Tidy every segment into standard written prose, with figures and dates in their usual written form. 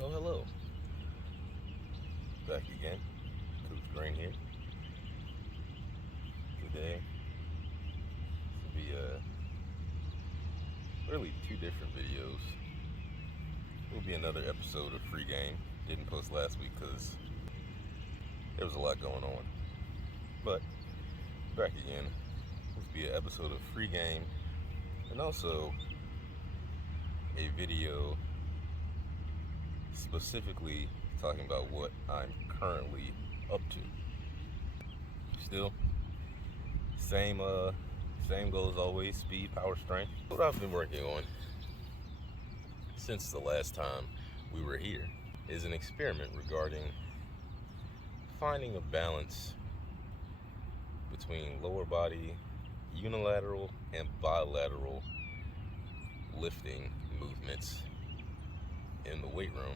Oh, hello. Back again. Coach Green here. Today will be really two different videos. It will be another episode of Free Game. Didn't post last week because there was a lot going on. But back again. This will be an episode of Free Game and also a video specifically talking about what I'm currently up to. Still, same goal as always, speed, power, strength. What I've been working on since the last time we were here is an experiment regarding finding a balance between lower body, unilateral, and bilateral lifting movements in the weight room,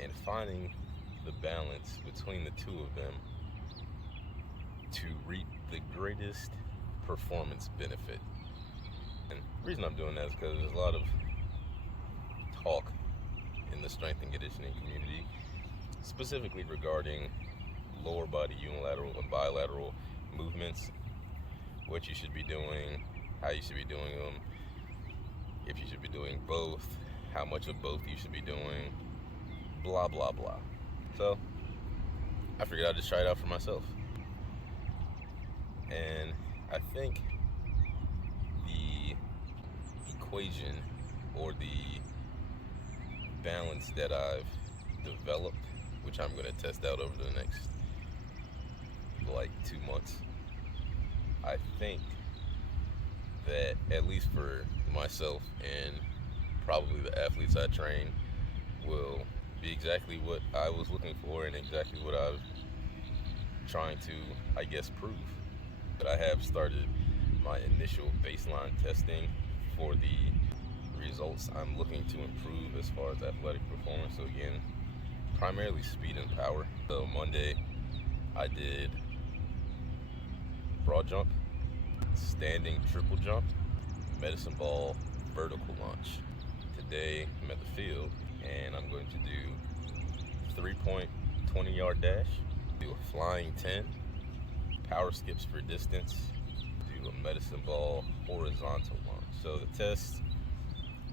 and finding the balance between the two of them to reap the greatest performance benefit. And the reason I'm doing that is because there's a lot of talk in the strength and conditioning community, specifically regarding lower body unilateral and bilateral movements, what you should be doing, how you should be doing them, if you should be doing both, how much of both you should be doing, blah, blah, blah. So I figured I'd just try it out for myself. And I think the equation or the balance that I've developed, which I'm going to test out over the next 2 months, I think that at least for myself and probably the athletes I train will be exactly what I was looking for and exactly what I was trying to, I guess, prove. But I have started my initial baseline testing for the results I'm looking to improve as far as athletic performance. So again, primarily speed and power. So Monday I did broad jump, standing triple jump, medicine ball vertical launch. Today I'm at the field and I'm going to do 3-point 20-yard dash, do a flying 10, power skips for distance, do a medicine ball horizontal launch. So the test,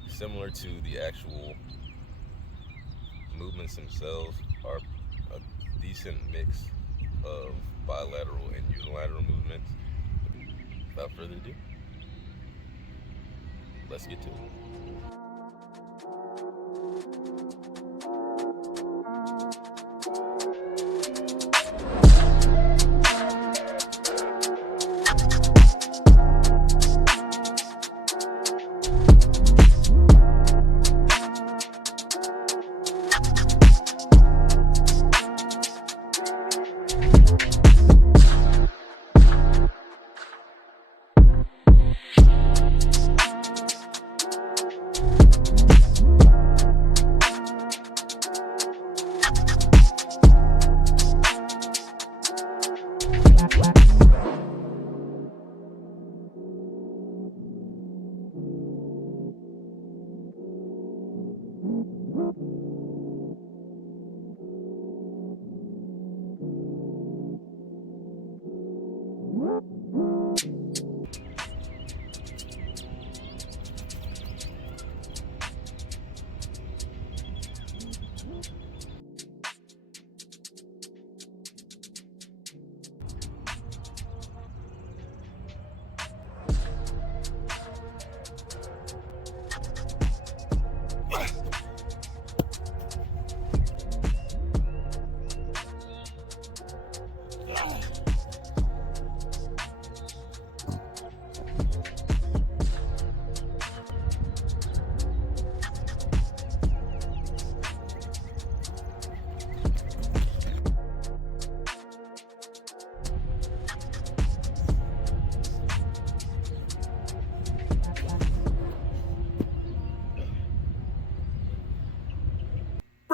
similar to the actual movements themselves, are a decent mix of bilateral and unilateral movements. Without further ado, let's get to it.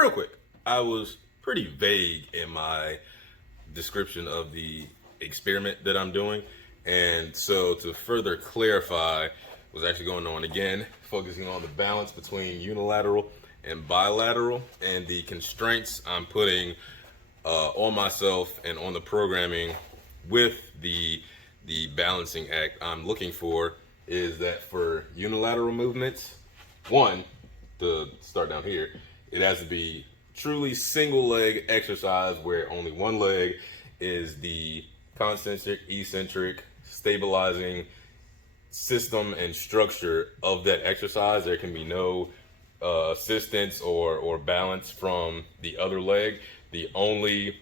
real quick, I was pretty vague in my description of the experiment that I'm doing. And so to further clarify what's actually going on, again, focusing on the balance between unilateral and bilateral and the constraints I'm putting on myself and on the programming with the balancing act I'm looking for is that for unilateral movements, one, to start down here, it has to be truly single leg exercise where only one leg is the concentric, eccentric, stabilizing system and structure of that exercise. There can be no assistance or balance from the other leg. The only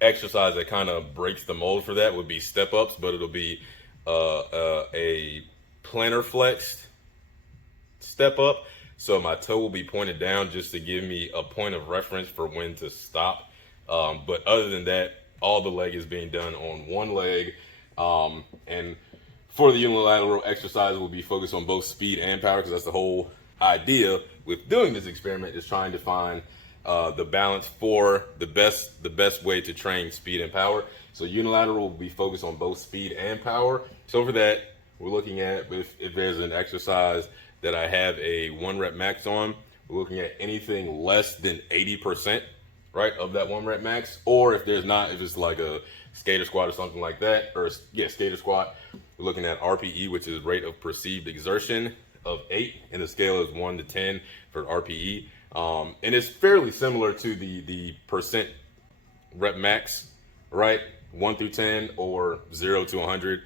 exercise that kind of breaks the mold for that would be step ups, but it'll be a plantar flexed step up. So my toe will be pointed down just to give me a point of reference for when to stop. But other than that, all the leg is being done on one leg. And for the unilateral exercise, we'll be focused on both speed and power, because that's the whole idea with doing this experiment, is trying to find the balance for the best way to train speed and power. So unilateral will be focused on both speed and power. So for that, we're looking at if there's an exercise that I have a 1 rep max on, we're looking at anything less than 80%, right, of that 1 rep max. Or if there's not, if it's like a skater squat or something like that, or yeah, skater squat, we're looking at RPE, which is rate of perceived exertion, of 8, and the scale is 1 to 10 for RPE. And it's fairly similar to the percent rep max, right? 1 through 10 or 0 to 100,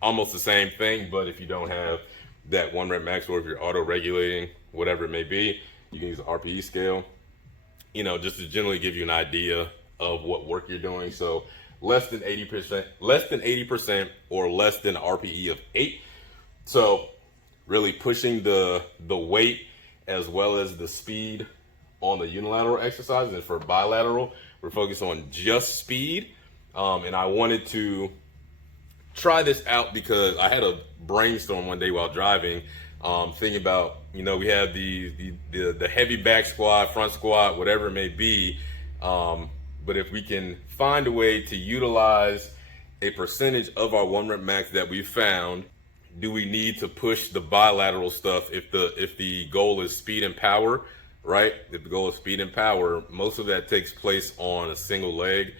almost the same thing. But if you don't have that 1 rep max, or if you're auto regulating, whatever it may be, you can use the RPE scale, you know, just to generally give you an idea of what work you're doing. So less than 80% or less than RPE of 8. So really pushing the weight as well as the speed on the unilateral exercises. And for bilateral, we're focused on just speed. And I wanted to try this out because I had a brainstorm one day while driving, thinking about, you know, we have the heavy back squat, front squat, whatever it may be. But if we can find a way to utilize a percentage of our 1 rep max that we found, do we need to push the bilateral stuff if the goal is speed and power, right? If the goal is speed and power, most of that takes place on a single leg,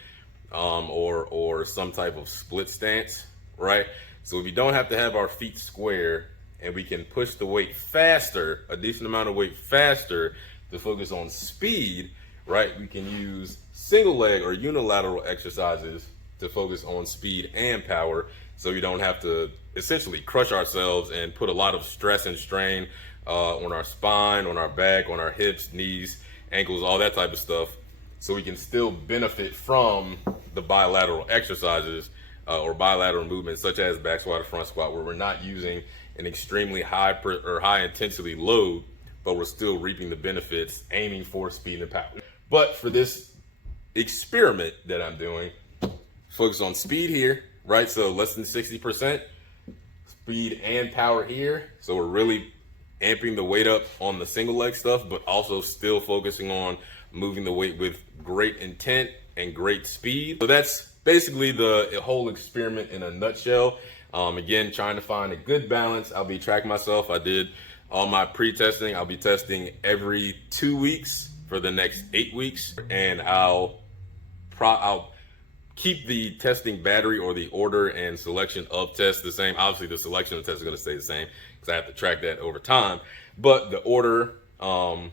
or some type of split stance, right? So if we don't have to have our feet square and we can push the weight faster, a decent amount of weight faster, to focus on speed, right? We can use single leg or unilateral exercises to focus on speed and power, so we don't have to essentially crush ourselves and put a lot of stress and strain on our spine, on our back, on our hips, knees, ankles, all that type of stuff, so we can still benefit from the bilateral exercises or bilateral movements, such as back squat or front squat, where we're not using an extremely high intensity load, but we're still reaping the benefits, aiming for speed and power. But for this experiment that I'm doing, focus on speed here, right? So less than 60%, speed and power here. So we're really amping the weight up on the single leg stuff, but also still focusing on moving the weight with great intent and great speed. So that's basically the whole experiment in a nutshell. Again, trying to find a good balance. I'll be tracking myself. I did all my pre-testing. I'll be testing every 2 weeks for the next 8 weeks, and I'll keep the testing battery or the order and selection of tests the same. Obviously, the selection of tests is going to stay the same because I have to track that over time. But the order and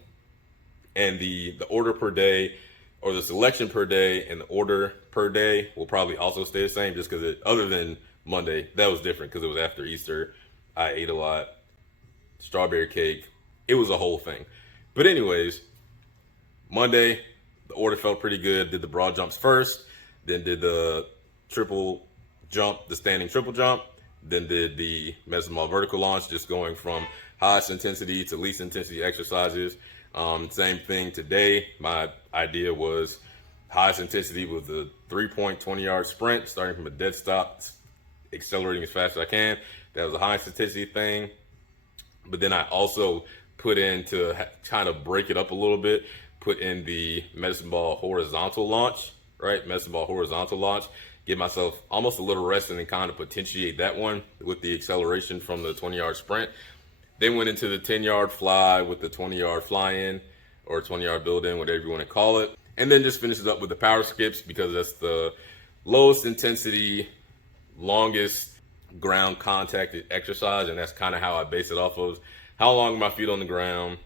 the order per day, or the selection per day and the order per day, will probably also stay the same, just because other than Monday, that was different because it was after Easter. I ate a lot, strawberry cake. It was a whole thing. But anyways, Monday, the order felt pretty good. Did the broad jumps first, then did the triple jump, the standing triple jump, then did the Mesomall vertical launch, just going from highest intensity to least intensity exercises. Same thing today. My idea was highest intensity with a 3.20-yard sprint, starting from a dead stop, accelerating as fast as I can. That was a highest intensity thing. But then I also put in, to kind of break it up a little bit, put in the medicine ball horizontal launch, right? Medicine ball horizontal launch. Give myself almost a little rest and then kind of potentiate that one with the acceleration from the 20-yard sprint. Then went into the 10-yard fly with the 20-yard fly in or 20-yard build in, whatever you want to call it. And then just finishes up with the power skips because that's the lowest intensity, longest ground contacted exercise. And that's kind of how I base it off of. How long are my feet on the ground?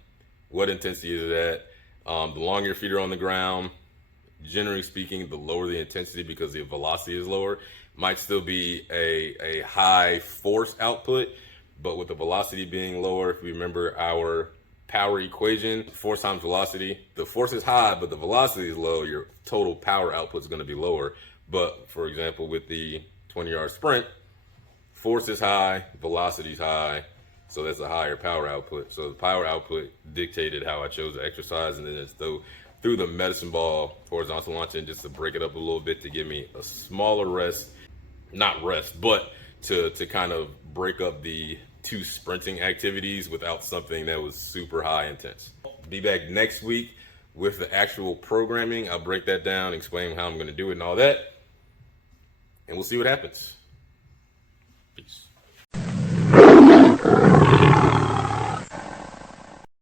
What intensity is it at? The longer your feet are on the ground, generally speaking, the lower the intensity because the velocity is lower. Might still be a high force output, but with the velocity being lower, if we remember our power equation, force times velocity, the force is high, but the velocity is low, your total power output is going to be lower. But for example, with the 20-yard sprint, force is high, velocity is high, so that's a higher power output. So the power output dictated how I chose the exercise, and then it's through the medicine ball horizontal launch in just to break it up a little bit to give me a smaller rest, not rest, but to kind of break up the two sprinting activities without something that was super high intense. Be back next week with the actual programming. I'll break that down, explain how I'm going to do it and all that, and we'll see what happens. Peace.